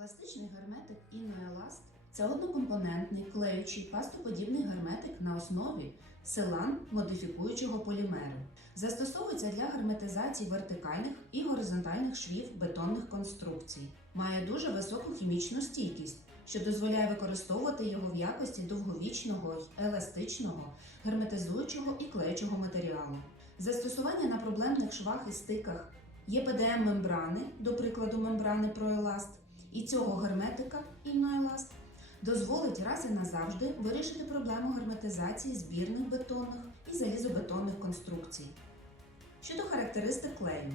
Еластичний герметик Іноеласт це однокомпонентний клеючий пастоподібний герметик на основі селан модифікуючого полімеру. Застосовується для герметизації вертикальних і горизонтальних швів бетонних конструкцій. Має дуже високу хімічну стійкість, що дозволяє використовувати його в якості довговічного еластичного, герметизуючого і клеючого матеріалу. Застосування на проблемних швах і стиках ЄПДМ мембрани, до прикладу мембрани Проеласт, і цього герметика Інноеласт дозволить раз і назавжди вирішити проблему герметизації збірних бетонних і залізобетонних конструкцій. Щодо характеристик клею,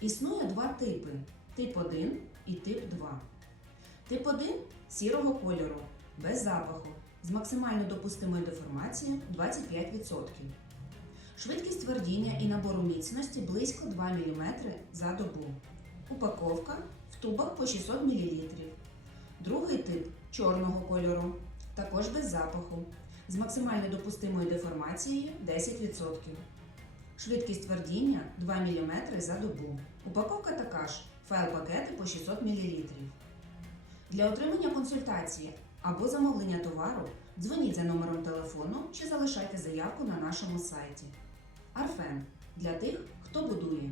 існує два типи: тип 1 і тип 2. Тип 1 сірого кольору, без запаху, з максимально допустимою деформацією 25%. Швидкість твердіння і набору міцності близько 2 мм за добу. Упаковка тубах по 600 мл. Другий тип чорного кольору, також без запаху, з максимально допустимою деформацією 10%. Швидкість твердіння 2 мм за добу. Упаковка така ж, файл-пакети по 600 мл. Для отримання консультації або замовлення товару дзвоніть за номером телефону чи залишайте заявку на нашому сайті. Арфен для тих, хто будує.